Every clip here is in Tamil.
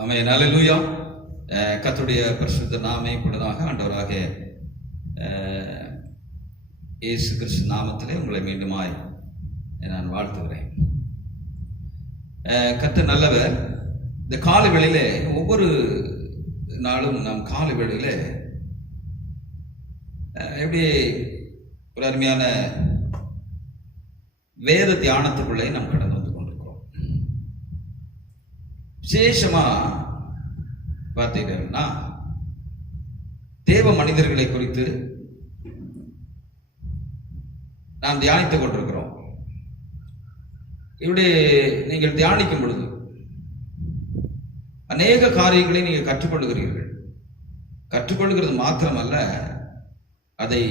ஆமென். அல்லேலூயா. கர்த்தருடைய பரிசுத்த நாமமே இப்பொழுதாக ஆண்டவராக இயேசு கிறிஸ்து நாமத்திலே உங்களை மீண்டுமாய் நான் வாழ்த்துகிறேன். கர்த்தர் நல்லவர். இந்த காலை வேளையிலே ஒவ்வொரு நாளும் நாம் காலை வேளையிலே எப்படி ஒரு அருமையான வேத தியானத்துக்குள்ளே நாம் கடந்து வந்து கொண்டிருக்கிறோம். விசேஷமா பார்த்தீங்கன்னா தேவ மனிதர்களை குறித்து நாம் தியானித்துக் கொண்டிருக்கிறோம். இப்படி நீங்கள் தியானிக்கும் பொழுது அநேக காரியங்களை நீங்கள் கற்றுக்கொள்கிறீர்கள். கற்றுக்கொள்கிறது மாத்திரமல்ல, அதை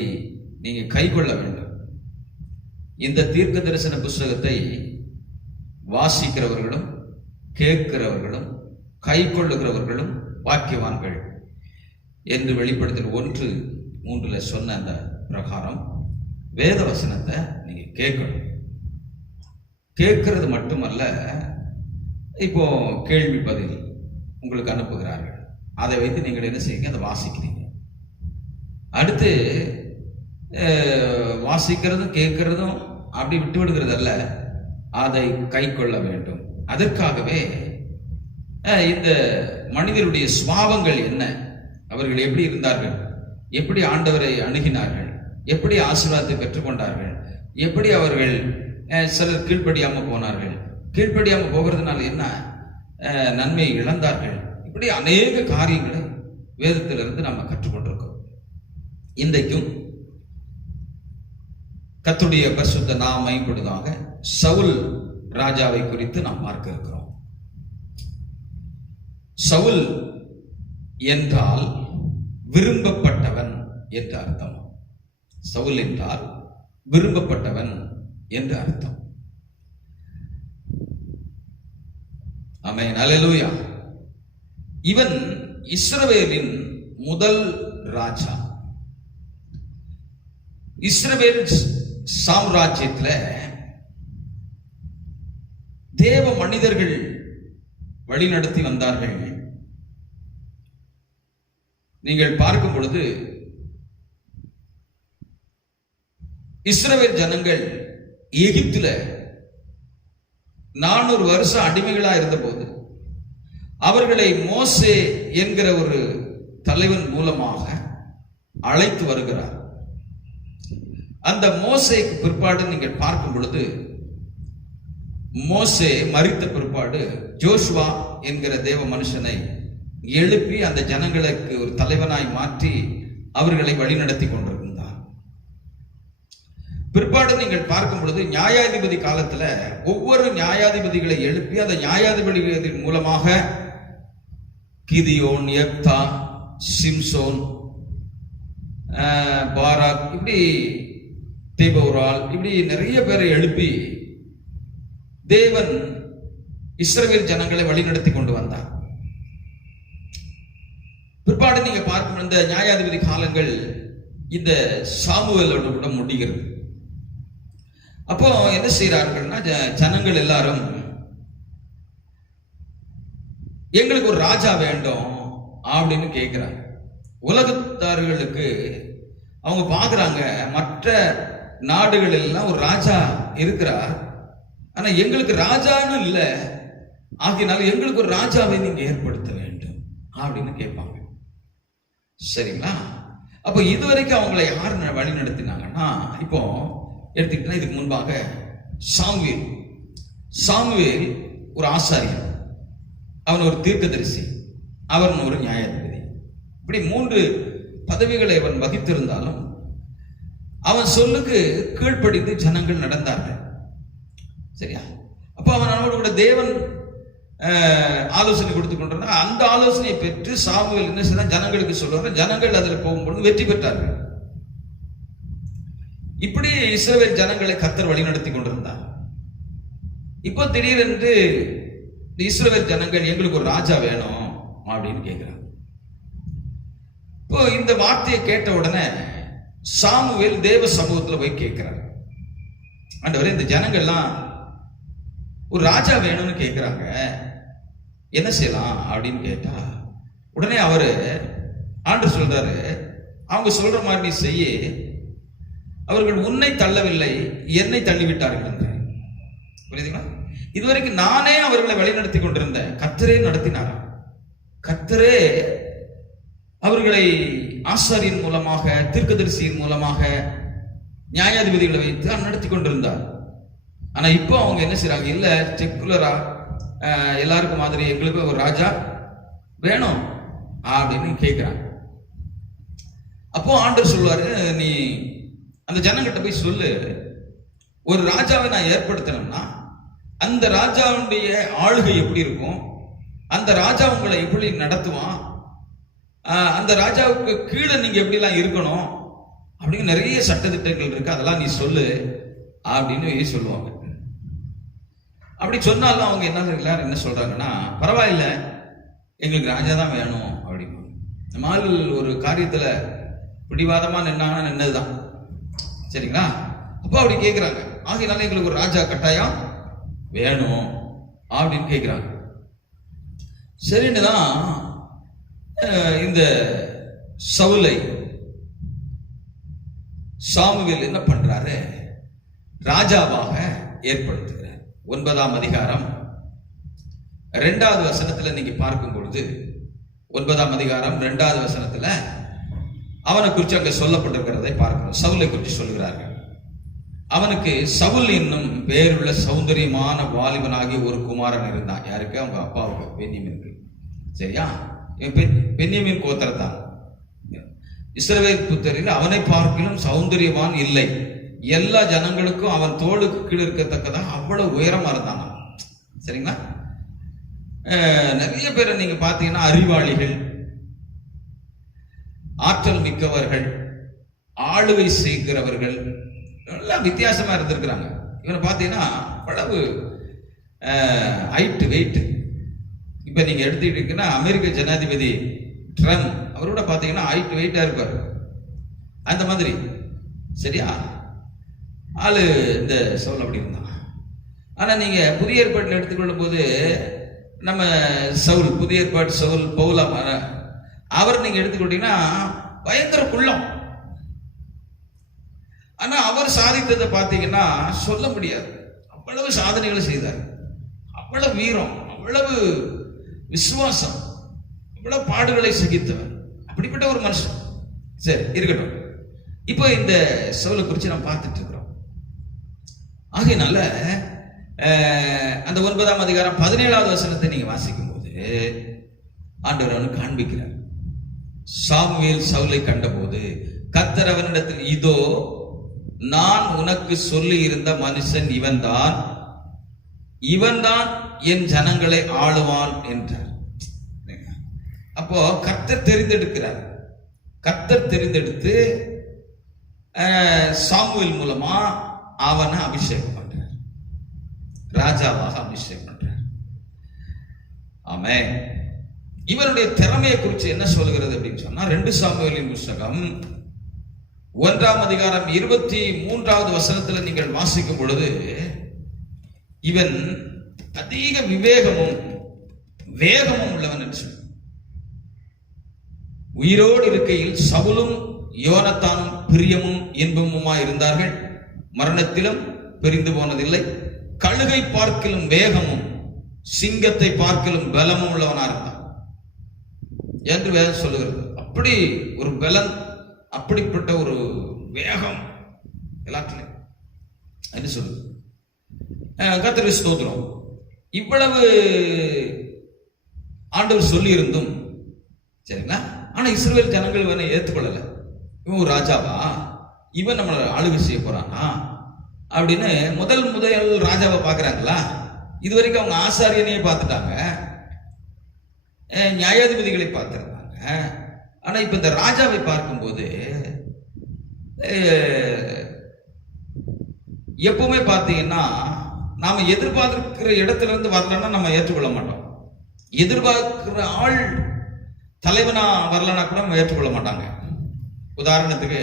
நீங்க கை கொள்ள வேண்டும். இந்த தீர்க்க தரிசன புஸ்தகத்தை வாசிக்கிறவர்களும் கேட்கிறவர்களும் கை கொள்ளுகிறவர்களும் வாக்கியவான்கள் என்று வெளிப்படுத்தல் 1:3 சொன்ன அந்த பிரகாரம் வேத வசனத்தை நீங்க கேட்கணும். கேட்கிறது மட்டுமல்ல, இப்போ கேள்வி பதில் உங்களுக்கு அனுப்புகிறார்கள். அதை வைத்து நீங்கள் என்ன செய்யுங்க, அதை வாசிக்கிறீங்க. அடுத்து வாசிக்கிறதும் கேட்கிறதும் அப்படி விட்டு விடுகிறது அல்ல, அதை கை கொள்ள வேண்டும். அதற்காகவே இந்த மனிதருடைய சுபாவங்கள் என்ன, அவர்கள் எப்படி இருந்தார்கள், எப்படி ஆண்டவரை அணுகினார்கள், எப்படி ஆசீர்வாதத்தை பெற்றுக்கொண்டார்கள், எப்படி அவர்கள் சிலர் கீழ்ப்படியாம போனார்கள், கீழ்ப்படியாம போகிறதுனால என்ன நன்மை இழந்தார்கள், இப்படி அநேக காரியங்களை வேதத்திலிருந்து நம்ம கற்றுக்கொண்டிருக்கிறோம். இன்றைக்கும் கர்த்தருடைய பரிசுத்த நாமம் மகிமைப்படுவதாக சவுல் ராஜாவை குறித்து நாம் பார்க்க இருக்கிறோம். சவுல் என்றால் விரும்பப்பட்டவன் என்று அர்த்தம். சவுல் என்றால் விரும்பப்பட்டவன் என்று அர்த்தம். ஆமென். அல்லேலூயா. இவன் இஸ்ரவேலின் முதல் ராஜா. இஸ்ரவேல் சாம்ராஜ்யத்தில் தேவ மனிதர்கள் வழிநடத்தி வந்தார்கள். நீங்கள் பார்க்கும் பொழுது இஸ்ரவேல் ஜனங்கள் எகிப்துல 400 வருஷம் அடிமைகளா இருந்த போது அவர்களை மோசே என்கிற ஒரு தலைவன் மூலமாக அழைத்து வருகிறார். அந்த மோசேக்கு பிற்பாடு நீங்கள் பார்க்கும் பொழுது, மோசே மரித்த பிற்பாடு ஜோசுவா என்கிற தேவ மனுஷனை எழுப்பி அந்த ஜனங்களுக்கு ஒரு தலைவனாய் மாற்றி அவர்களை வழிநடத்தி கொண்டிருந்தார். பிற்பாடு நீங்கள் பார்க்கும் பொழுது நியாயாதிபதி காலத்துல ஒவ்வொரு நியாயாதிபதிகளை எழுப்பி அந்த நியாயாதிபதி மூலமாக கிதியோன், யெப்தா, சிம்சோன், பாராக், இப்படி தேபோரால், இப்படி நிறைய பேரை எழுப்பி தேவன் இஸ்ரவேல் ஜனங்களை வழிநடத்தி கொண்டு வந்தார். பிற்பாடு நீங்க பார்க்கும் இந்த நியாயாதிபதி காலங்கள் இந்த சாமுவேலோடு கூட முடிகிறது. அப்போ என்ன செய்யறார்கள்னா, ஜனங்கள் எல்லாரும் எங்களுக்கு ஒரு ராஜா வேண்டும் அப்படின்னு கேட்கிறாங்க. உலகத்தார்களுக்கு அவங்க பாக்குறாங்க, மற்ற நாடுகள் எல்லாம் ஒரு ராஜா இருக்கிறார், ஆனா எங்களுக்கு ராஜான்னு இல்லை, ஆகினால எங்களுக்கு ஒரு ராஜாவை நீங்க ஏற்படுத்த வேண்டும் அப்படின்னு கேட்பாங்க. சரிங்களா? அப்ப இதுவரைக்கும் அவங்களை யார் வழி நடத்தினாங்கன்னா, இப்போ எடுத்துக்கிட்டா இதுக்கு முன்பாக சாமுவேல் ஒரு ஆசாரியர், அவன் ஒரு தீர்க்கதரிசி, அவன் ஒரு நியாயாதிபதி. இப்படி 3 பதவிகளை அவன் வகித்திருந்தாலும் அவன் சொல்லுக்கு கீழ்ப்படிந்து ஜனங்கள் நடந்தார்கள். சரியா? அப்ப அவனோடு கூட தேவன் ஆலோசனை கொடுத்து கொண்டிருந்தா, அந்த ஆலோசனையை பெற்று சாமுவேல் என்ன செய்ய ஜனங்களுக்கு சொல்லுவாங்க. ஜனங்கள் அதில் போகும்பொழுது வெற்றி பெற்றார்கள். இப்படி இஸ்ரவேல் ஜனங்களை கர்த்தர் வழி நடத்தி கொண்டிருந்தார். இப்போ திடீரென்று இஸ்ரவேல் ஜனங்கள் எங்களுக்கு ஒரு ராஜா வேணும் அப்படின்னு கேட்கிறாங்க. இப்போ இந்த வார்த்தையை கேட்ட உடனே சாமுவேல் தேவ சமூகத்துல போய் கேட்கிறார். ஆண்டவரே, இந்த ஜனங்கள்லாம் ஒரு ராஜா வேணும்னு கேட்கிறாங்க, என்ன செய்யலாம் அப்படின்னு கேட்டா, உடனே அவரு ஆண்டவர் சொல்றாரு, அவங்க சொல்ற மாதிரி நீ செய்ய, அவர்கள் உன்னை தள்ளவில்லை, என்னை தள்ளிவிட்டார்கள் என்றார். புரியுதுங்களா? இதுவரைக்கும் நானே அவர்களை வழிநடத்தி கொண்டிருந்தேன், கர்த்தரே நடத்தினார். கர்த்தரே அவர்களை ஆசாரியன் மூலமாக, தீர்க்கதரிசியின் மூலமாக, நியாயாதிபதிகளை வைத்து நடத்தி கொண்டிருந்தார். ஆனா இப்போ அவங்க என்ன செய்யறாங்க, இல்ல செக்குலரா எல்லாருக்கும் மாதிரி எங்களுக்கு ஒரு ராஜா வேணும் அப்படின்னு கேட்கிறாங்க. அப்போ ஆண்டவர் சொல்லுவாரு, நீ அந்த ஜனங்கிட்ட போய் சொல்லு, ஒரு ராஜாவை நான் ஏற்படுத்தணும்னா அந்த ராஜாவுடைய ஆளுகை எப்படி இருக்கும், அந்த ராஜா உங்களை எப்படி நடத்துவான், அந்த ராஜாவுக்கு கீழே நீங்க எப்படிலாம் இருக்கணும் அப்படின்னு நிறைய சட்டதிட்டங்கள் இருக்கு, அதெல்லாம் நீ சொல்லு அப்படின்னு சொல்லுவாங்க. அப்படி சொன்னாலும் அவங்க எல்லாரும் என்ன சொல்றாங்கன்னா, பரவாயில்ல எங்களுக்கு ராஜா தான் வேணும் அப்படின்னு. நம்ம ஆள் ஒரு காரியத்துல பிடிவாதமா நின்னதுதான், சரிங்களா? அப்போ அப்படி கேட்கிறாங்க, ஆகையினால எங்களுக்கு ஒரு ராஜா கட்டாயம் வேணும் அப்படின்னு கேட்கிறாங்க. சரின்னு தான் இந்த சவுலை சாமுவேல் என்ன பண்றாரு, ராஜாவாக ஏற்படுத்துகிறார். 9ஆம் அதிகாரம் 2வது வசனத்துல நீங்க பார்க்கும் பொழுது, 9ஆம் அதிகாரம் 2வது வசனத்துல அவனை குறித்து அங்க சொல்லப்பட்டிருக்கிறதை பார்க்கிறோம். சவுலை குறித்து சொல்கிறார்கள். அவனுக்கு சவுல் என்னும் பேருள்ள சௌந்தரியமான வாலிபனாகிய ஒரு குமாரன் இருந்தான். யாருக்கு? அவங்க அப்பாவுக்கு, பென்யமீனுக்கு. சரியா? பென்யமீன் கோத்திரத்தான். இஸ்ரவேல் புத்திரரில் அவனை பார்க்கிலும் சௌந்தரியவான் இல்லை. எல்லா ஜனங்களுக்கும் அவன் தோளுக்கு கீழே இருக்கத்தக்கதான் அவ்வளவு உயரமா இருந்தான். சரிங்களா? நிறைய பேரை நீங்க பாத்தீங்கன்னா அறிவாளிகள், ஆற்றல் மிக்கவர்கள், ஆளுகை செய்கிறவர்கள் எல்லாம் வித்தியாசமா இருந்திருக்கிறாங்க. இவனை பார்த்தீங்கன்னா அவ்வளவு ஹைட் வெயிட். இப்ப நீங்க எடுத்துக்கிட்டீங்கன்னா அமெரிக்க ஜனாதிபதி ட்ரம்ப், அவரோட பார்த்தீங்கன்னா ஹைட் வெயிட்டா இருப்பார், அந்த மாதிரி. சரியா? ஆளு இந்த சவுல் அப்படி இருந்தான். ஆனா நீங்க புதிய ஏற்பாட்டில் எடுத்துக்கொள்ளும் போது நம்ம சவுல், புதிய ஏற்பாடு சவுல் பவுலா, அவர் நீங்க எடுத்துக்கிட்டீங்கன்னா பயங்கர குள்ளம். ஆனா அவர் சாதித்ததை பார்த்தீங்கன்னா சொல்ல முடியாது. அவ்வளவு சாதனைகளை செய்தார், அவ்வளவு வீரம், அவ்வளவு விசுவாசம், அவ்வளவு பாடுகளை சகித்தவர், அப்படிப்பட்ட ஒரு மனுஷன். சரி, இருக்கட்டும். இப்போ இந்த சவுலை குறித்து நம்ம பார்த்துட்டு இருக்கிறோம். ஆகையினால அந்த 9ஆம் அதிகாரம் 17வது வசனத்தை நீங்க வாசிக்கும் போது ஆண்டவர் அவனுக்கு காண்பிக்கிறார். சாமுவேல் சவுலை கண்டபோது கர்த்தர் அவனிடத்தில், இதோ நான் உனக்கு சொல்லி இருந்த மனுஷன் இவன்தான், இவன்தான் என் ஜனங்களை ஆளுவான் என்றார். அப்போ கர்த்தர் தெரிந்தெடுக்கிறார். கர்த்தர் தெரிந்தெடுத்து சாமுவேல் மூலமா அவனை அபிஷேகம் பண்றார், ராஜாவாக அபிஷேகம் பண்றார். ஆமென். இவருடைய திறமையை குறித்து என்ன சொல்கிறது அப்படின்னு சொன்னா, 2 சாமுவேலின் புத்தகம் 1ஆம் அதிகாரம் 23வது வசனத்தில் நீங்கள் வாசிக்கும் பொழுது, இவன் அதிக விவேகமும் வேகமும் உள்ளவன் என்று சொல்லி, உயிரோடு இருக்கையில் சவுலும் யோனத்தானும் பிரியமும் இன்பமுமாய் இருந்தார்கள், மரணத்திலும் பிரிந்து போனதில்லை, கழுகை பார்க்கிலும் வேகமும் சிங்கத்தை பார்க்கிலும் பலமும் உள்ளவனா இருந்தான் என்று வேதம் சொல்லுகிறது. அப்படி ஒரு பலன், அப்படிப்பட்ட ஒரு வேகம் எல்லாத்திலும் என்று சொல்லு. கர்த்தருக்கு ஸ்தோத்திரம். இவ்வளவு ஆண்டவர் சொல்லி இருந்தும், சரிங்களா, ஆனா இஸ்ரவேல் ஜனங்கள் இவனை ஏற்றுக்கொள்ளல. இவன் ஒரு ராஜாவா, இவன் நம்மளை ஆளுகை செய்ய போறானா அப்படின்னு முதல் ராஜாவை பார்க்கறாங்களா? இதுவரைக்கும் அவங்க ஆசாரியனையே பார்த்துட்டாங்க, நியாயாதிபதிகளை பார்த்திருந்தாங்க. ஆனா இப்ப இந்த ராஜாவை பார்க்கும்போது எப்பவுமே பார்த்தீங்கன்னா நாம எதிர்பார்க்கிற இடத்துல இருந்து வரலன்னா நம்ம ஏற்றுக்கொள்ள மாட்டோம். எதிர்பார்க்கிற ஆள் தலைவனா வரலன்னா கூட நம்ம ஏற்றுக்கொள்ள மாட்டாங்க. உதாரணத்துக்கு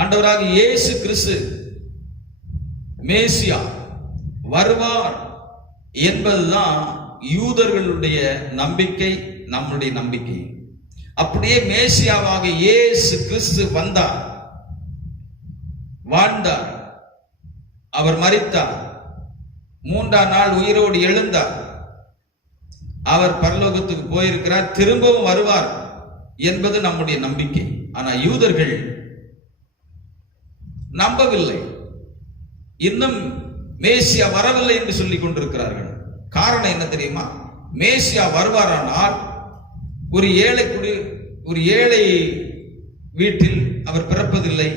ஆண்டவராக இயேசு கிறிஸ்து மேசியா வருவார் என்பதுதான் யூதர்களுடைய நம்பிக்கை, நம்முடைய நம்பிக்கை. அப்படியே மேசியாவாக இயேசு கிறிஸ்து வந்தார், வாழ்ந்தார், அவர் மரித்தார், மூன்றாம் நாள் உயிரோடு எழுந்தார், அவர் பரலோகத்துக்கு போயிருக்கிறார், திரும்பவும் வருவார் என்பது நம்முடைய நம்பிக்கை. ஆனால் யூதர்கள் நம்பவில்லை, இன்னும் மேசியா வரவில்லை என்று சொல்லிக் கொண்டிருக்கிறார்கள். காரணம் என்ன தெரியுமா? மேசியா வருவாரானால் ஒரு ஏழை வீட்டில் அவர் பிறப்பதில்லை,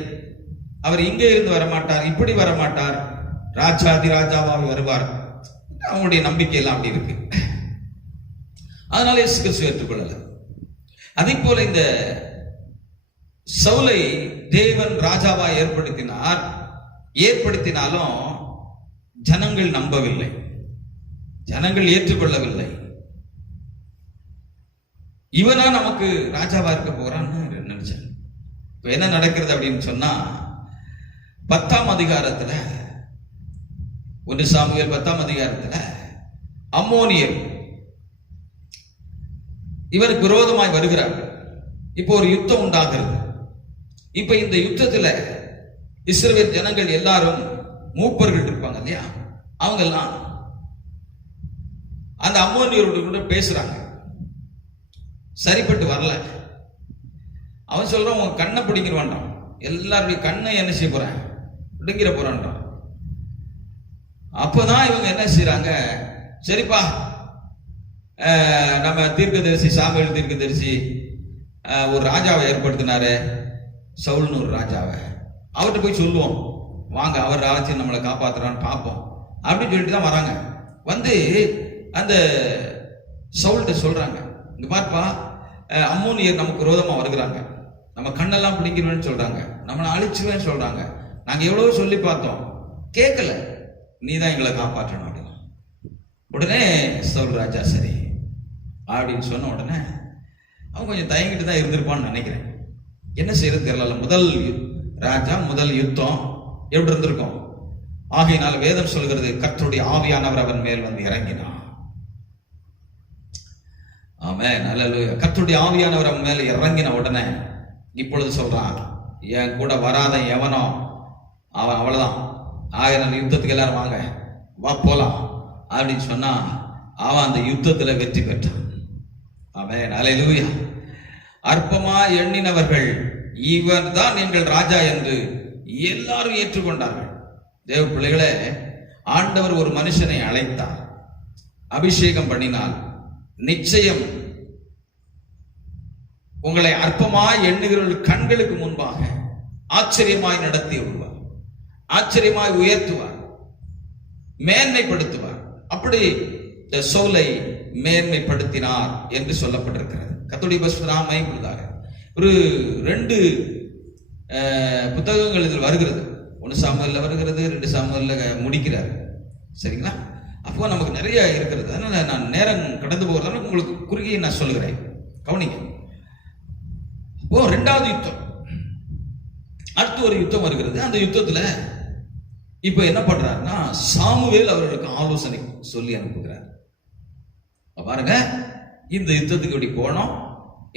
அவர் இங்கே இருந்து வரமாட்டார், இப்படி வரமாட்டார், ராஜாதி ராஜாவாக வருவார். அவங்களுடைய நம்பிக்கை எல்லாம் அப்படி இருக்கு. அதனால இயேசு கிறிஸ்து ஏற்றுக்கொள்ளல. அதே போல இந்த சவுலை தேவன் ராஜாவா ஏற்படுத்தினாலும் ஜனங்கள் நம்பவில்லை, ஜனங்கள் ஏற்றுக்கொள்ளவில்லை. இவனா நமக்கு ராஜாவா இருக்க போறான்னு நினைச்சேன். இப்ப என்ன நடக்கிறது அப்படின்னு சொன்னா, 10ஆம் அதிகாரத்துல 1 சாமுவேல் 10ஆம் அதிகாரத்துல அம்மோனியர் இவருக்கு விரோதமாய் வருகிறார்கள். இப்போ ஒரு யுத்தம் உண்டாகிறது. இப்ப இந்த யுத்தத்துல இஸ்ரவேல் ஜனங்கள் எல்லாரும் மூப்பர்கள் இருப்பாங்க இல்லையா, அவங்க எல்லாம் அந்த அம்மோனியரோடு கூட பேசுறாங்க. சரிப்பட்டு வரல. அவன் சொல்றான், உங்க கண்ணை பிடிங்கிற வேண்டாம், எல்லாருடைய கண்ணை என்ன செய்ய போறேன், பிடிங்கிற போறான்றான். அப்பதான் இவங்க என்ன செய்யறாங்க, சரிப்பா நம்ம தீர்க்கதரிசி சாமுவேல் தீர்க்கதரிசி ஒரு ராஜாவை ஏற்படுத்தினாரு, சவுல்னு ஒரு ராஜாவை, அவர்கிட்ட போய் சொல்லுவோம், வாங்க அவர் ராஜ்யம் நம்மளை காப்பாத்துறான்னு பார்ப்போம் அப்படின்னு சொல்லிட்டு தான் வராங்க. வந்து அந்த சவுல்கிட்ட சொல்றாங்க, இங்க பார்ப்பா, அம்மோனியர் நமக்கு விரோதமா வருகிறாங்க, நம்ம கண்ணெல்லாம் பிடிக்கணும்னு சொல்றாங்க, நம்மளை அழிச்சுவேன்னு சொல்றாங்க, நாங்க எவ்வளவோ சொல்லி பார்த்தோம், கேட்கல, நீ தான் எங்களை காப்பாற்றணும் அப்படின்னு. உடனே சவுல் ராஜா சரி அப்படின்னு சொன்ன உடனே அவன் கொஞ்சம் தயங்கிட்டு தான் இருந்திருப்பான்னு நினைக்கிறேன். என்ன செய்யறது தெரியல. முதல் ராஜா, முதல் யுத்தம் எப்படி இருந்திருக்கும். ஆகையினால வேதம் சொல்கிறது, கர்த்தருடைய ஆவியானவர் அவன் மேல் வந்து இறங்கினான். ஆமென், அல்லேலூயா. கர்த்தருடைய ஆவியானவர் அவன் மேல இறங்கின உடனே இப்பொழுது சொல்றான், என் கூட வராத எவனோ அவன் அவ்வளவுதான், ஆயிரம் யுத்தத்துக்கு எல்லாரும் வாங்க, வா போலாம் அப்படின்னு சொன்னா அவன் அந்த யுத்தத்துல வெற்றி பெற்றான். ஆமென், அல்லேலூயா. அற்பமா எண்ணினவர்கள் இவர் தான் எங்கள் ராஜா என்று எல்லாரும் ஏற்றுக்கொண்டார்கள். தேவ பிள்ளைகளே, ஆண்டவர் ஒரு மனுஷனை அழைத்தார், அபிஷேகம் பண்ணினால் நிச்சயம் உங்களை அற்பமாய் எண்ணுகிறவர்கள் கண்களுக்கு முன்பாக ஆச்சரியமாய் நடத்தி விடுவார், ஆச்சரியமாய் உயர்த்துவார், மேன்மைப்படுத்துவார். அப்படி சவுலை மேன்மைப்படுத்தினார் என்று சொல்லப்பட்டிருக்கிறது. கர்த்தருடைய பரிசுத்த நாமம் மகிமைப்படுவதாக. ஒரு 2 புத்தகங்கள் இதில் வருகிறது. 1 சாமுவேல்ல வருகிறது, 2 சாமுவேல்ல முடிக்கிறார். சரிங்களா? அப்போ நமக்கு நிறைய இருக்கிறது. அதனால நான் நேரம் கடந்து போகிறதால உங்களுக்கு குறுகிய நான் சொல்லுகிறேன், கவனிங்க. இப்போ 2வது யுத்தம், அடுத்து ஒரு யுத்தம் வருகிறது. அந்த யுத்தத்துல இப்ப என்ன பண்றாருன்னா, சாமுவேல் அவர்களுக்கு ஆலோசனை சொல்லி அனுப்புகிறார். பாருங்க, இந்த யுத்தத்துக்கு இப்படி போகணும்,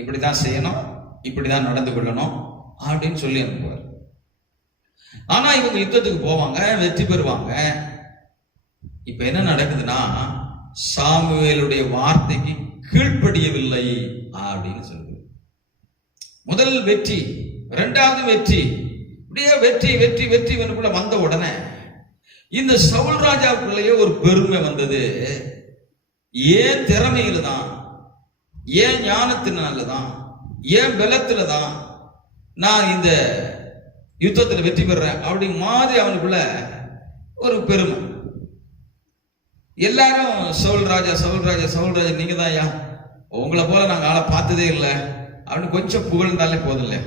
இப்படிதான் செய்யணும், இப்படிதான் நடந்து கொள்ளணும் அப்படின்னு சொல்லி அனுப்புவார். ஆனா இவங்க யுத்தத்துக்கு போவாங்க, வெற்றி பெறுவாங்க. இப்ப என்ன நடக்குதுன்னா, சாமுவேலுடைய வார்த்தைக்கு கீழ்ப்படியவில்லை அப்படின்னு சொல்லுது. முதல் வெற்றி, 2வது வெற்றி, இப்படியே வெற்றி வெற்றி வெற்றி வந்த உடனே இந்த சவுல் ராஜாவுக்குள்ளேயே ஒரு பெருமை வந்தது. ஏன் திறமையில தான், ஏன் ஞானத்தினால தான், ஏன் பலத்துல தான் நான் இந்த யுத்தத்தில் வெற்றி பெறேன் அப்படிங்க மாதிரி அவனுக்குள்ள ஒரு பெருமை. எல்லாரும் சவுல் ராஜா சவுல் ராஜா சவுல் ராஜா, நீங்க தான் ஐயா, உங்களை போல நாங்கள் ஆளை பார்த்ததே இல்லை அப்படின்னு கொஞ்சம் புகழ்ந்தாலே போதும் இல்லையா.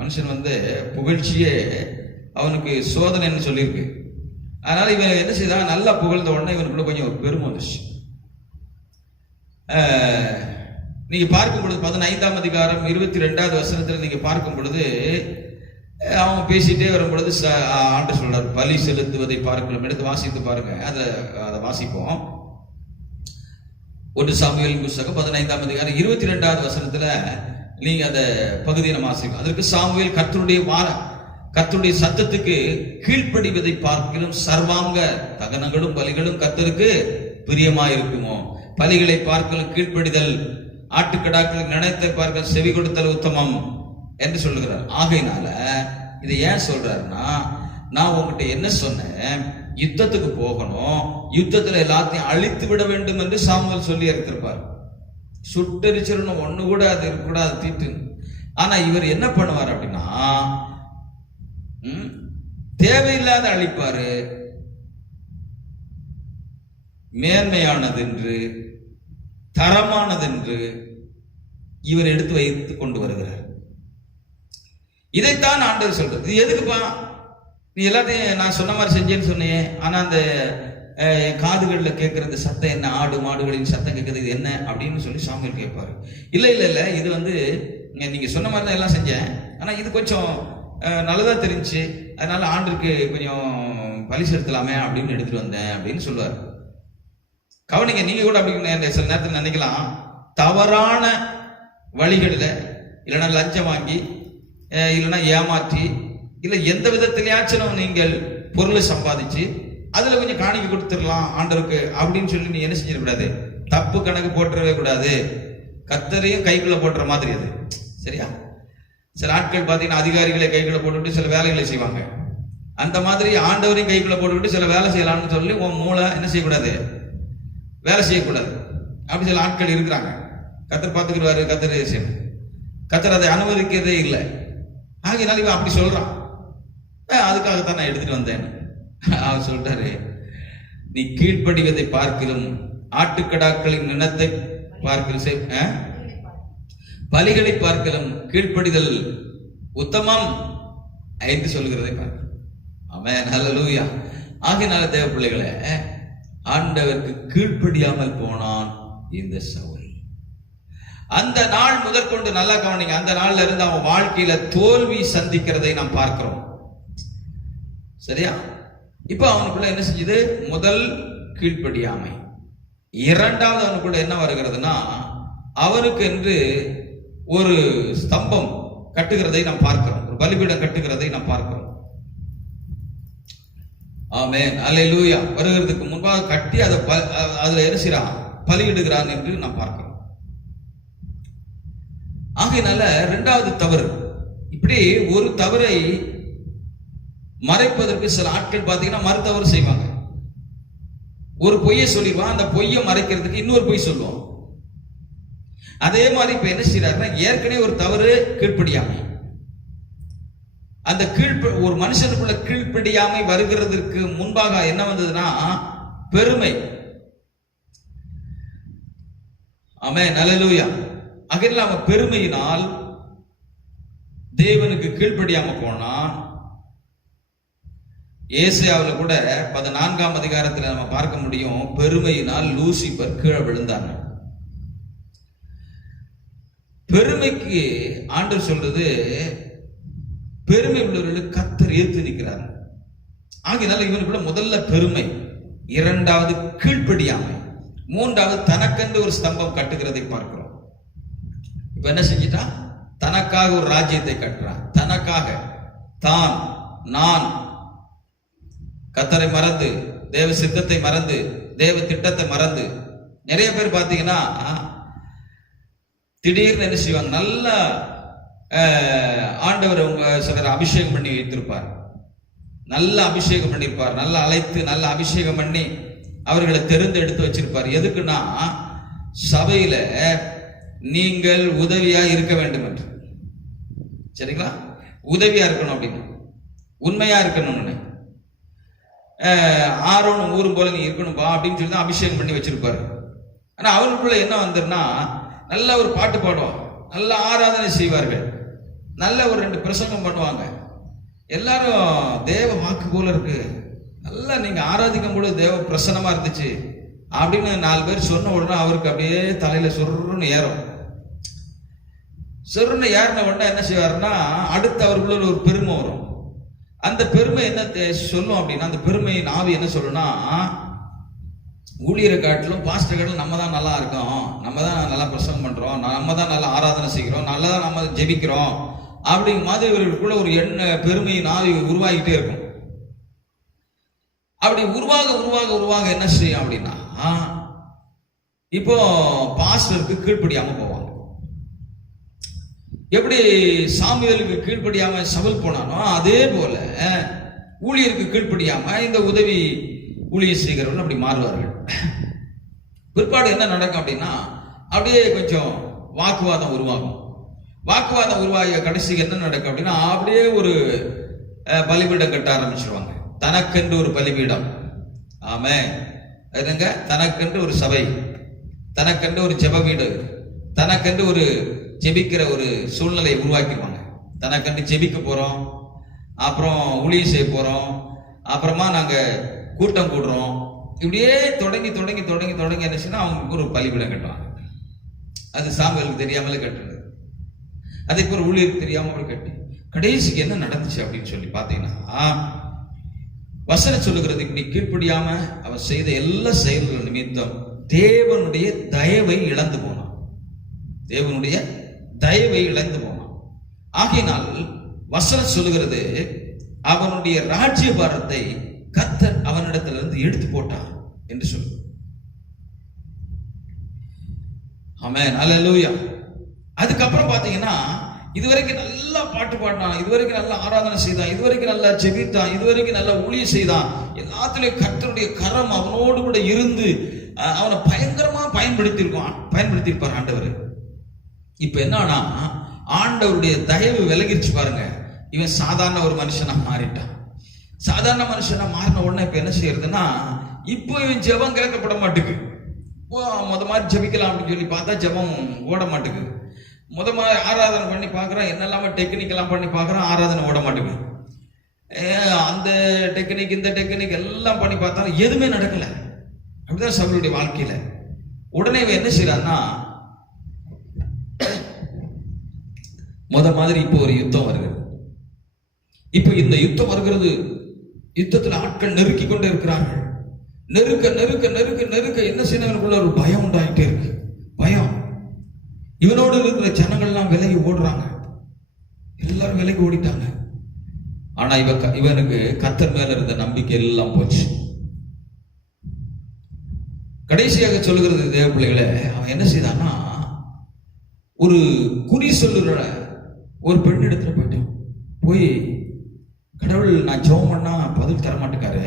மனுஷன் வந்து புகழ்ச்சியே அவனுக்கு சோதனைன்னு சொல்லியிருக்கு. அதனால இவன் என்ன செய்தான், நல்லா புகழ்ந்த உடனே இவனுக்குள்ள கொஞ்சம் ஒரு பெருமை வந்துச்சு. நீங்க பார்க்கும் பொழுது 15ஆம் அதிகாரம் 22வது வசனத்துல நீங்க பார்க்கும் பொழுது அவங்க பேசிட்டே வரும் பொழுது ஆண்டவர் சொல்றார், பலி செலுத்துவதை பார்க்கலாம். எடுத்து வாசித்து பாருங்க, அதை வாசிப்போம். 1 சாமுவேல் புத்தகம் 15ஆம் அதிகாரம் 22வது வசனத்துல நீங்க அந்த பகுதியை நம்ம வாசிக்கலாம். அதற்கு சாமுவேல் கர்த்தருடைய சத்தத்துக்கு கீழ்ப்படிவதை பார்க்கிலும் சர்வாங்க தகனங்களும் பலிகளும் கர்த்தருக்கு பிரியமாயிருக்குமோ, பலிகளை பார்க்கலும் கீழ்ப்படிதல், ஆட்டுக்கடாக்கள் நினைத்தை பார்க்க செவி கொடுத்தல் உத்தமம் என்று சொல்லுகிறார். ஆகையினால இதை ஏன் சொல்றாருன்னா, நான் உங்ககிட்ட என்ன சொன்னேன், யுத்தத்துக்கு போகணும், யுத்தத்துல எல்லாத்தையும் அழித்து விட வேண்டும் என்று சாமுவேல் சொல்லி இருந்திருப்பார். சுட்டரிச்சிடணும், ஒண்ணு கூட அது இருக்கக்கூடாது தீட்டு. ஆனா இவர் என்ன பண்ணுவார் அப்படின்னா, தேவையில்லாத அழிப்பாரு, மேன்மையானதென்று தரமானதென்று இவர் எடுத்து வைத்து கொண்டு வருகிறார். இதைத்தான் ஆண்டவர் சொல்றது. இது எதுக்குப்பா, நீ எல்லாத்தையும் நான் சொன்ன மாதிரி செஞ்சேன்னு சொன்னேன், ஆனா அந்த காதுகளில் கேட்கறது சத்தம் என்ன, ஆடு மாடுகளின் சத்தம் கேட்கறது இது என்ன அப்படின்னு சொல்லி சாமுவேல் கேட்பாரு. இல்ல இது வந்து நீங்க சொன்ன மாதிரி தான் எல்லாம் செஞ்சேன், ஆனா இது கொஞ்சம் நல்லதா தெரிஞ்சு, அதனால ஆண்டுக்கு கொஞ்சம் பலி செலுத்தலாமே அப்படின்னு எடுத்துட்டு வந்தேன் அப்படின்னு சொல்லுவார். கவனிங்க, நீங்க கூட அப்படி சில நேரத்தில் நினைக்கலாம், தவறான வழிகளில் இல்லைன்னா லஞ்சம் வாங்கி இல்லைன்னா ஏமாற்றி இல்லை எந்த விதத்திலேயாச்சும் நீங்கள் பொருளை சம்பாதிச்சு அதுல கொஞ்சம் காணிக்கை கொடுத்துடலாம் ஆண்டவருக்கு அப்படின்னு சொல்லி நீ என்ன செஞ்சிடக்கூடாது, தப்பு கணக்கு போட்டுறவே கூடாது. கர்த்தரையும் கைக்குள்ள போட்டுற மாதிரி அது, சரியா? சில ஆட்கள் பார்த்தீங்கன்னா அதிகாரிகளை கைக்குள்ள போட்டுவிட்டு சில வேலைகளை செய்வாங்க. அந்த மாதிரி ஆண்டவரையும் கைக்குள்ள போட்டுவிட்டு சில வேலை செய்யலாம்னு சொல்லி உன் மூளை என்ன செய்யக்கூடாது, வேலை செய்யக்கூடாது. அப்படி சில ஆட்கள் இருக்கிறாங்க. கர்த்தர் பார்த்துக்கிடுவாரு, கர்த்தர் செய்யணும், கர்த்தர் அதை அனுமதிக்கிறதே இல்லை. ஆகினால இவன் அப்படி சொல்றான், அதுக்காகத்தான் நான் எடுத்துட்டு வந்தேன். அவர் சொல்றாரு, நீ கீழ்ப்படிவதை பார்க்கிலும் ஆட்டுக்கடாக்களின் நினத்தை பார்க்கிலும் பலிகளை பார்க்கிலும் கீழ்ப்படிதல் உத்தமம் என்று சொல்லுகிறதை பார்க்கிறோம். ஆமென், ஹல்லேலூயா. ஆகினால தேவ பிள்ளைகளே, ஆண்டவருக்கு கீழ்ப்படியாமல் போனான் இந்த சவுல். அந்த நாள் முதற்கொண்டு நல்லா கவனிங்க, அந்த நாள்ல இருந்து அவன் வாழ்க்கையில தோல்வி சந்திக்கிறதை நாம் பார்க்கிறோம், சரியா? இப்ப அவனுக்குள்ள என்ன செஞ்சது, முதல் கீழ்ப்படியாமை. இரண்டாவது அவனுக்குள்ள என்ன வருகிறதுனா, அவனுக்கு என்று ஒரு ஸ்தம்பம் கட்டுகிறதை நாம் பார்க்கிறோம், ஒரு பலிபீடம் கட்டுகிறதை நாம் பார்க்கிறோம். ஆமென், அல்லேலூயா. வருகிறதுக்கு முன்பாக கட்டி அதை அதுல என்ன செய்றான், பலியிடுகிறான் என்று நாம் பார்க்கிறோம். ஆகையினால இரண்டாவது தவறு, இப்படி ஒரு தவறை மறைப்பதற்கு சில ஆட்கள் பார்த்தீங்கன்னா மறு தவறு செய்வாங்க. ஒரு பொய்யை சொல்லிடுவான், அந்த பொய்யை மறைக்கிறதுக்கு இன்னொரு பொய் சொல்லுவான். அதே மாதிரி இப்ப என்ன செய்யறாருன்னா, ஏற்கனவே ஒரு தவறு கீழ்ப்படியாமை. அந்த ஒரு மனுஷனுக்குள்ள கீழ்ப்படியாமை வருகிறதுக்கு முன்பாக என்ன வந்ததுன்னா, பெருமை. ஆமென், அல்லேலூயா. அகில அவன் பெருமையினால் தேவனுக்கு கீழ்ப்படியாம போனான். ஏசாயாவுல கூட 14ஆம் அதிகாரத்தில் நம்ம பார்க்க முடியும், பெருமையினால் லூசிபர் கீழே விழுந்தாங்க. பெருமைக்கு ஆண்டவர் சொல்றது, பெருமை உள்ளவர்களுக்கு கர்த்தர் ஏத்து நிற்கிறார். ஆகினால இவனுக்குள்ள முதல்ல பெருமை, இரண்டாவது கீழ்ப்படியாமை, மூன்றாவது தனக்கென்று ஒரு ஸ்தம்பம் கட்டுகிறதை பார்க்கிறோம். இப்ப என்ன செஞ்சிட்டா, தனக்காக ஒரு ராஜ்யத்தை கட்டுறான், தனக்காக தான் நான் கர்த்தரை மறந்து, தேவ சித்தத்தை மறந்து, தேவ திட்டத்தை மறந்து. நிறைய பேர் பார்த்தீங்கன்னா திடீர்னு என்ன செய்வாங்க, நல்ல ஆண்டவர் உங்க சிலர் அபிஷேகம் பண்ணி வைத்திருப்பார், நல்ல அபிஷேகம் பண்ணியிருப்பார், நல்ல அழைத்து நல்ல அபிஷேகம் பண்ணி அவர்களை தெரிந்து எடுத்து வச்சிருப்பார். எதுக்குன்னா, சபையில நீங்கள் உதவியா இருக்க வேண்டும் என்று, சரிங்களா? உதவியா இருக்கணும் அப்படின்னு, உண்மையா இருக்கணும்னு, ஆரோனும் ஊரும் போல நீ இருக்கணும்பா அப்படின்னு சொல்லி தான் அபிஷேகம் பண்ணி வச்சிருப்பாரு. ஆனா அவருக்குள்ள என்ன வந்துருன்னா, நல்ல ஒரு பாட்டு பாடுவாங்க, நல்ல ஆராதனை செய்வார்கள், நல்ல ஒரு 2 பிரசங்கம் பண்ணுவாங்க, எல்லாரும் தேவ வாக்கு போல இருக்கு, நல்லா நீங்க ஆராதிக்கும் போது தேவ பிரசன்னமா இருந்துச்சு அப்படின்னு 4 பேர் சொன்ன உடனே அவருக்கு அப்படியே தலையில சொருன்னு ஏறும். சொருன்னு ஏறின உடனே என்ன செய்வாருன்னா, அடுத்து அவருக்குள்ள ஒரு பெருமை வரும். அந்த பெருமை என்ன சொல்லும் அப்படின்னா, அந்த பெருமையின் ஆவி என்ன சொல்லும்னா, ஊழியரை காட்டிலும் பாஸ்டர் காட்டிலும் நம்ம தான் நல்லா இருக்கோம், நம்ம தான் நல்லா பிரசங்கம் பண்றோம், நம்ம தான் நல்லா ஆராதனை செய்கிறோம், நல்லா தான் நம்ம ஜெபிக்கிறோம் அப்படிங்கிற மாதிரி இவர்களுக்குள்ள ஒரு பெருமையின் ஆவி உருவாகிட்டே இருக்கும். அப்படி உருவாக உருவாக உருவாக என்ன செய்யும் அப்படின்னா, இப்போ பாஸ்டருக்கு கீழ்ப்படியாம போவாங்க. எப்படி சாமுவேலுக்கு கீழ்ப்படியாம சவுல் போனானோ அதே போல ஊழியருக்கு கீழ்ப்படியாம இந்த உதவி ஊழியர் செய்கிறவர்கள் அப்படி மாறுவார்கள். பிற்பாடு என்ன நடக்கும் அப்படின்னா, அப்படியே கொஞ்சம் வாக்குவாதம் உருவாகும். வாக்குவாதம் உருவாகிய கடைசிக்கு என்ன நடக்கும் அப்படின்னா, அப்படியே ஒரு பலிபீடம் கட்ட ஆரம்பிச்சிருவாங்க. தனக்கென்று ஒரு பலிபீடம், ஆமே என்னங்க, தனக்கென்று ஒரு சபை, தனக்கென்று ஒரு ஜெப வீடு, தனக்கென்று ஒரு ஜெபிக்கிற ஒரு சூழ்நிலையை உருவாக்கிடுவாங்க. தனக்கென்று ஜெபிக்க போறோம், அப்புறம் ஊழியம் செய்ய போறோம், அப்புறமா நாங்க கூட்டம் கூடுறோம். இப்படியே தொடங்கி தொடங்கி தொடங்கி தொடங்கி என்னச்சுன்னா அவங்களுக்கு ஒரு பலிபீடம் கட்டுவாங்க. அது சாமுவேலுக்கு தெரியாமலே கட்டுறது, அதே போல ஊழியருக்கு தெரியாம கூட கட்டி கடைசிக்கு என்ன நடந்துச்சு அப்படின்னு சொல்லி பாத்தீங்கன்னா, வசனம் சொல்லுகிறது, இப்படி கீழ்ப்படியாம அவன் செய்த எல்லா செயல்கள் நிமித்தம் தேவனுடைய தயவை இழந்து போனான். தேவனுடைய தயவை இழந்து போனான். ஆகையினால் வசனம் சொல்லுகிறது, அவனுடைய ராஜ்யபாரத்தை கர்த்தர் அவனிடத்திலிருந்து எடுத்து போட்டார் என்று சொல்லு. ஆமென், அல்லேலூயா. அதுக்கப்புறம் பாத்தீங்கன்னா, இதுவரைக்கும் நல்லா பாட்டு பாடினான், இதுவரைக்கும் நல்லா ஆராதனை செய்தான், இதுவரைக்கும் நல்லா ஜெபித்தான், இதுவரைக்கும் நல்லா ஊழியம் செய்தான், எல்லாத்திலையும் கர்த்தருடைய கரம் அவனோடு கூட இருந்து அவனை பயங்கரமா பயன்படுத்தியிருப்பார் ஆண்டவர். இப்ப என்னன்னா, ஆண்டவருடைய தயவு விலகிருச்சு பாருங்க. இவன் சாதாரண ஒரு மனுஷனா மாறிட்டான். சாதாரண மனுஷனா மாறின உடனே இப்ப என்ன செய்யறதுன்னா, இப்போ இவன் ஜெபம் கேட்கப்பட மாட்டுக்கு. முத மாதிரி ஜெபிக்கலாம் அப்படின்னு சொல்லி பார்த்தா ஜெபம் ஓட மாட்டுக்கு. முத மாதிரி ஆராதனை பண்ணி பார்க்குறான், என்னெல்லாம டெக்னிக்கெல்லாம் பண்ணி பார்க்குறான், ஆராதனை ஓட மாட்டுக்கு. அந்த டெக்னிக் இந்த டெக்னிக் எல்லாம் பண்ணி பார்த்தாலும் எதுவுமே நடக்கல. அப்படிதான் சவுலுடைய வாழ்க்கையில. உடனே இவன் என்ன செய்யறான்னா, முத மாதிரி இப்போ ஒரு யுத்தம் வருகிறது. இப்போ இந்த யுத்தம் வருகிறது. யுத்தத்தில் ஆட்கள் நெருக்கி கொண்டே இருக்கிறார்கள். நெருக்க நெருக்க நெருக்க நெருக்க என்ன செய்யறவங்களுக்குள்ள ஒரு பயம் உண்டாயிட்டே இருக்கு. பயம். இவனோடு இருக்கிற ஜனங்கள்லாம் விலகி ஓடுறாங்க. எல்லாரும் விலகி ஓடிட்டாங்க. ஆனா இவனுக்கு கர்த்தர் மேல இருந்த நம்பிக்கை எல்லாம் போச்சு. கடைசியாக சொல்லுகிறது தேவ பிள்ளைகளை, அவன் என்ன செய்தான்னா, ஒரு குறி சொல்லுற ஒரு பெண் இடத்துல போயிட்டான். போய், கடவுள் நான் ஜெபம் பண்ணா பதில் தர மாட்டேக்காரு,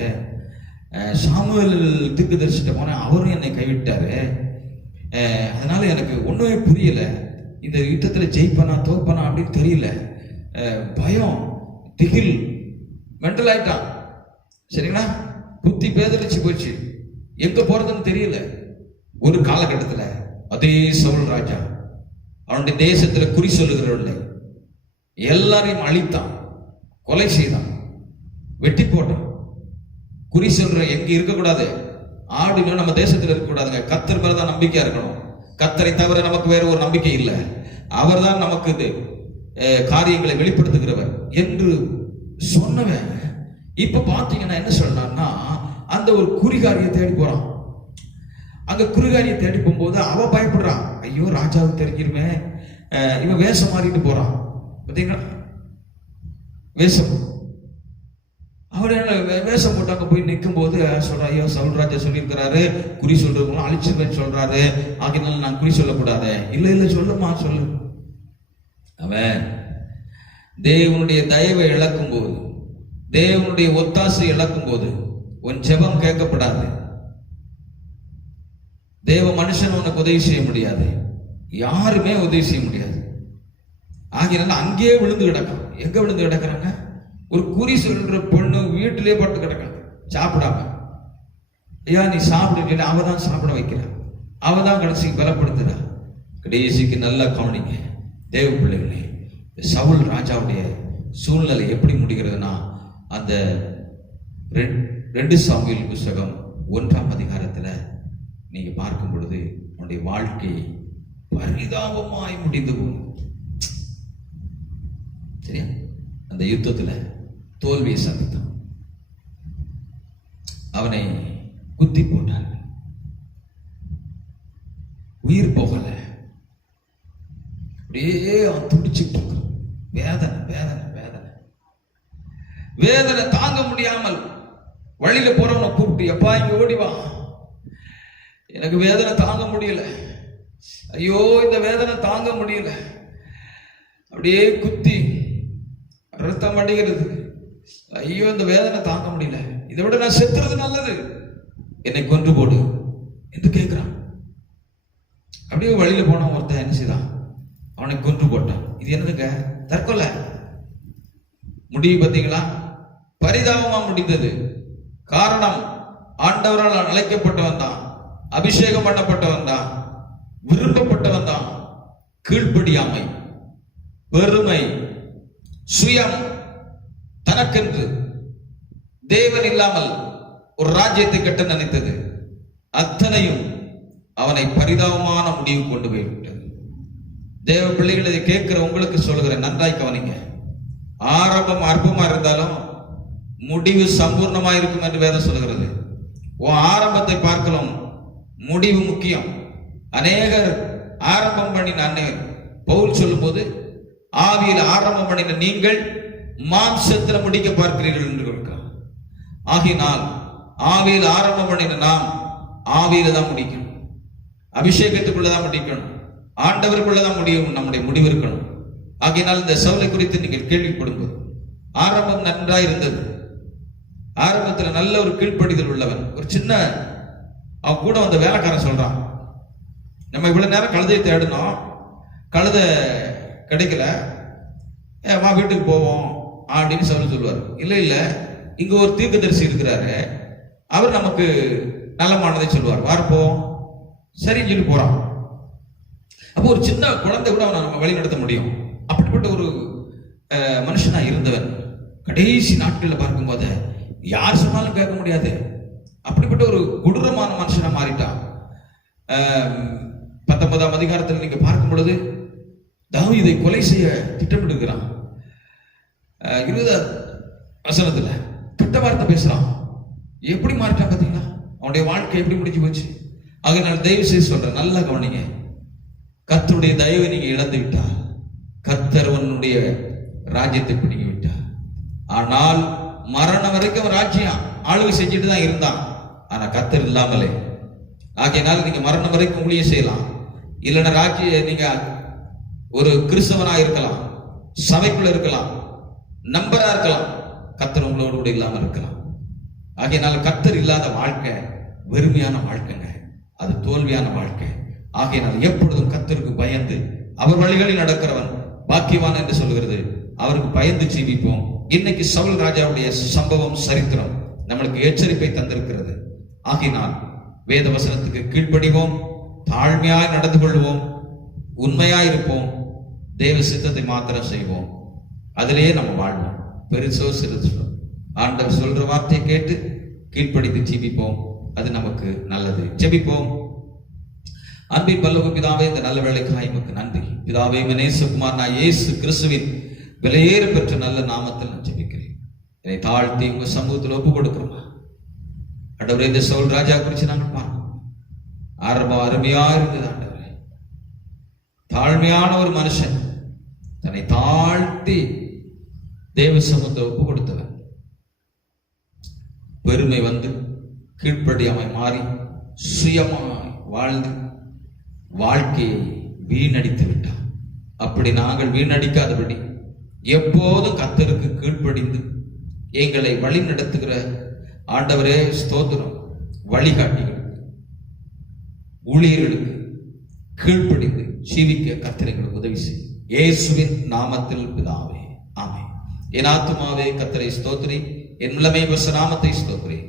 சாமுவேல் தீர்க்கதரிசிட்ட போனேன், அவரும் என்னை கைவிட்டாரு, அதனால எனக்கு ஒண்ணுமே புரியல, இந்த யுத்தத்துல ஜெயிப்பனா தோப்பனா அப்படின்னு தெரியல, பயம், திகில், மென்டல் ஆயிட்டான். சரிங்களா, புத்தி பேதலிச்சு போச்சு, எங்க போறதுன்னு தெரியல. ஒரு காலகட்டத்துல அதே சவுல் ராஜா அவனுடைய தேசத்துல குறி சொல்லுகிறவர்கள் எல்லாரையும் அழித்தான், கொலை செய்தான், வெட்டி போட்டான். குறி சொல்ற எங்க இருக்கக்கூடாது, ஆடுன்னு நம்ம தேசத்துல இருக்கக்கூடாதுங்க. கர்த்தர் மேல தான் நம்பிக்கையா இருக்கணும். கர்த்தரை தவிர நமக்கு வேற ஒரு நம்பிக்கை இல்லை. அவர் தான் நமக்கு காரியங்களை வெளிப்படுத்துகிறவர் என்று சொன்னவன் இப்ப பாத்தீங்கன்னா என்ன சொல்றான்னா, அந்த ஒரு குறிகாரியை தேடி போறான். அங்க குறிகாரியை தேடி போகும்போது அவ பயப்படுறான். ஐயோ ராஜாவுக்கு தெரிஞ்சிருமே, இவன் வேஷம் மாறிட்டு போறான். பாத்தீங்களா, வேஷம். அவர் என்ன வேஷம் போட்டு அங்க போய் நிற்கும் போது சொல்ற, ஐயோ சவுல் ராஜா சொல்லியிருக்கிறாரு, குறி சொல்றவங்களும் அழிச்சிருவேன்னு சொல்றாரு, ஆகினால நான் குறி சொல்லக்கூடாது. இல்ல இல்ல சொல்லுமா சொல்லு. அவன் தேவனுடைய தயவை இழக்கும் போது, தேவனுடைய ஒத்தாசை இழக்கும் போது உன் ஜெபம் கேட்கப்படாது. தேவ மனுஷன் உனக்கு உதவி செய்ய முடியாது, யாருமே உதவி செய்ய முடியாது. ஆகினால அங்கேயே விழுந்து கிடக்கும். எங்க விழுந்து கிடக்குறாங்க, ஒரு குறி சொல்ற பொண்ணு வீட்டிலே பட்டு கிடக்காங்க சாப்பிடாம. ஐயா நீ சாப்பிட்டு, அவ தான் சாப்பிட வைக்கிறான், அவ தான் கடைசிக்கு பலப்படுத்துறா. கடைசிக்கு நல்லா கவனிங்க தேவ பிள்ளைகளே, சவுல் ராஜாவுடைய சூழ்நிலை எப்படி முடிகிறதுனா, அந்த 2 சாமுவேல் புத்தகம் 1ஆம் அதிகாரத்துல நீங்க பார்க்கும் பொழுது அவனுடைய வாழ்க்கை பரிதாபமாய் முடிந்து போகும். சரியா, அந்த யுத்தத்துல தோல்வியை சந்தித்தான். அவனை குத்தி போட்டார்கள். அப்படியே அவன் துடிச்சுட்டு இருக்கான். வேதனை வேதனை வேதனை வேதனை தாங்க முடியாமல் வழியில போறவனை கூப்பிட்டு, எப்பா இங்க ஓடிவா, எனக்கு வேதனை தாங்க முடியல, ஐயோ இந்த வேதனை தாங்க முடியல. அப்படியே குத்தி ரத்தம் அடிக்கிறது, ஐயோ இந்த வேதனை தாங்க முடியல, இதை விட நான் செத்துறது நல்லது, என்னை கொன்று போடு என்று கேட்கிறான். அப்படியே வழியில போன ஒருத்தன் என்ன செய்தான், அவனை கொன்று போட்டான். இது என்னதுங்க? தற்கொலை. முடிவு பார்த்தீங்களா? பரிதாபமா முடிந்தது. காரணம், ஆண்டவரால் அழைக்கப்பட்டவன் தான், அபிஷேகம் பண்ணப்பட்டவன் தான், விரும்பப்பட்டவன் தான். கீழ்ப்படியாமை, பெருமை, சுயம், தனக்கென்று தேவன் இல்லாமல் ஒரு ராஜ்யத்தை கட்ட நினைத்தது, அத்தனையும் அவனை பரிதாபமான முடிவு கொண்டு போய்விட்டது. தேவ பிள்ளைகள், இதை கேட்கிற உங்களுக்கு சொல்லுகிறேன், நன்றாய் கவனிங்க. ஆரம்பம் அற்பமா இருந்தாலும் முடிவு சம்பூர்ணமா இருக்கும் என்று வேதம் சொல்லுகிறது. ஆரம்பத்தை பார்க்கலாம், முடிவு முக்கியம். அநேகர் ஆரம்பம் பண்ணின பவுல் சொல்லும் போது, ஆவியில் ஆரம்பம் பண்ணின நீங்கள் மாம்சத்தில் முடிக்க பார்க்கிறீர்கள் என்று கொடுக்கிறார். ஆகினால் ஆவியில் ஆரம்பம் பண்ணின நாம் ஆவியில தான் முடிக்கணும், அபிஷேகத்துக்குள்ளதான் முடிக்கணும், ஆண்டவருக்குள்ளதான் முடியும், நம்முடைய முடிவு இருக்கணும். ஆகினால் இந்த சவுலை குறித்து நீங்கள் கேள்விப்படும்போது, ஆரம்பம் நன்றாய் இருந்தது. ஆரம்பத்தில் நல்ல ஒரு கீழ்ப்படிதல் உள்ளவன். ஒரு சின்ன அவன் கூட வந்த வேலைக்காரன் சொல்றான், நம்ம இவ்வளவு நேரம் கழுதையை தேடணும், கழுதை கிடைக்கல, வா வீட்டுக்கு போவோம் அப்படின்னு சொல்லுவார். இல்ல இல்ல, இங்க ஒரு தீர்க்கதரிசி இருக்கிறாரு, அவர் நமக்கு நலமானதை சொல்லுவார், வாரப்போம். சரின்னு சொல்லி போறான். அப்போ ஒரு சின்ன குழந்தை கூட அவனை நம்ம வழி நடத்த முடியும். அப்படிப்பட்ட ஒரு மனுஷனா இருந்தவன் கடைசி நாட்களில் பார்க்கும்போது யார் சொன்னாலும் கேட்க முடியாது, அப்படிப்பட்ட ஒரு கொடூரமான மனுஷனா மாறிட்டான். 19ஆம் அதிகாரத்தில் நீங்க பார்க்கும் பொழுது தாவீதை கொலை செய்ய திட்டமிட்டுக்கிறான். 20 வசனத்துல கெட்ட வார்த்தை பேசுறான். எப்படி மாறிட்டான் பாத்தீங்களா? அவனுடைய வாழ்க்கை எப்படி முடிஞ்சு போச்சு. அதனால் தயவு செய்து சொல்றேன், நல்லா கவனிங்க. கர்த்தருடைய தயவை நீங்க இழந்து விட்டால் கர்த்தர் உன்னுடைய ராஜ்யத்தை பிடிங்கி விட்டார். ஆனால் மரணம் வரைக்கும் ராஜ்யம் ஆளுகை செஞ்சுட்டு தான் இருந்தான். ஆனா கர்த்தர் இல்லாமலே. ஆகையினால் நீங்க மரணம் வரைக்கும் ஊழியம் செய்யலாம், இல்லைன்னா ராஜ்ய நீங்க ஒரு கிறிஸ்தவனா இருக்கலாம், சபைக்குள்ள இருக்கலாம், நம்பரா இருக்கலாம், கர்த்தர் உங்களோடு கூட இல்லாம இருக்கலாம். ஆகையினால் கர்த்தர் இல்லாத வாழ்க்கை வெறுமையான வாழ்க்கைங்க, அது தோல்வியான வாழ்க்கை. ஆகையினால் எப்பொழுதும் கர்த்தருக்கு பயந்து அவர் வழிகளில் நடக்கிறவன் பாக்கியவான் என்று சொல்லுகிறது. அவருக்கு பயந்து ஜீவிப்போம். இன்னைக்கு சவுல் ராஜாவுடைய சம்பவம் சரித்திரம் நம்மளுக்கு எச்சரிப்பை தந்திருக்கிறது. ஆகினால் வேத வசனத்துக்கு கீழ்ப்படிவோம், தாழ்மையாய் நடந்து கொள்வோம், உண்மையாய் இருப்போம், தேவ சித்தத்தை மாத்திரம் செய்வோம், அதிலேயே நம்ம வாழ்வோம். பெருசோ சிறுசோ ஆண்டவர் சொல்ற வார்த்தையை கேட்டு கீழ்ப்படித்து ஜீவிப்போம், அது நமக்கு நல்லது. ஜெபிப்போம். அன்பின் பரலோக பிதாவே, இந்த நல்ல வேளைக்காய் உமக்கு நன்றி. பிதாவே, நேசகுமார் நான் இயேசு கிறிஸ்துவின் விலையேற பெற்ற நல்ல நாமத்தில் நான் ஜெபிக்கிறேன். என்னை தாழ்த்தி உங்க சமூகத்தில் ஒப்பு கொடுக்கிறோமா ஆண்டவரே. இந்த சவுல் ராஜா குறித்து நாங்கள் பார்க்கணும். ஆரம்பம் அருமையா இருந்தது ஆண்டவரே. தாழ்மையான ஒரு மனுஷன், தன்னை தாழ்த்தி தேவ சமூகத்தை ஒப்பு கொடுத்தவன். பெருமை வந்து கீழ்ப்படியாமை மாறி சுயமாய் வாழ்ந்து வாழ்க்கையை வீணடித்து விட்டான். அப்படி நாங்கள் வீணடிக்காதபடி எப்போதும் கர்த்தருக்கு கீழ்ப்படிந்து எங்களை வழி நடத்துகிற ஆண்டவரே ஸ்தோத்திரம். வழிகாட்டிகளுக்கு, ஊழியர்களுக்கு கீழ்ப்படிந்து ஜீவிக்க கர்த்தர் எங்களுக்கு உதவி செய்யும். இயேசுவின் நாமத்தில் பிதாவே, ஆமென். என் ஆத்துமாவே கர்த்தரை ஸ்தோத்திரி, என் நிலைமை நாமத்தை ஸ்தோத்திரி.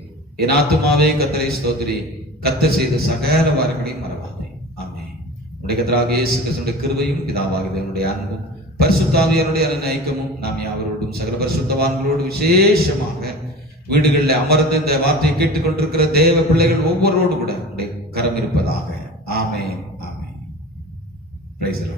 என் ஆத்துமாவே கர்த்தரை ஸ்தோத்திரி, கர்த்தர் செய்த சகல வாரங்களையும் மறவாதே. ஆமென். உடைய கர்த்தராகிய இயேசு கிறிஸ்துவின் கிருபையும் பிதாவாகிய தேவனுடைய அன்பும் பரிசுத்த ஆவியானவருடைய ஐக்கியமும் நாம் யாவரோடும் சகல பரிசுத்தவான்களோடு விசேஷமாக வீடுகளில் அமர்ந்து இந்த வார்த்தையை கேட்டுக்கொண்டிருக்கிற தேவ பிள்ளைகள் ஒவ்வொருவரோடு கூட உடைய கரம் இருப்பதாக. Amen, amen. Praise the Lord.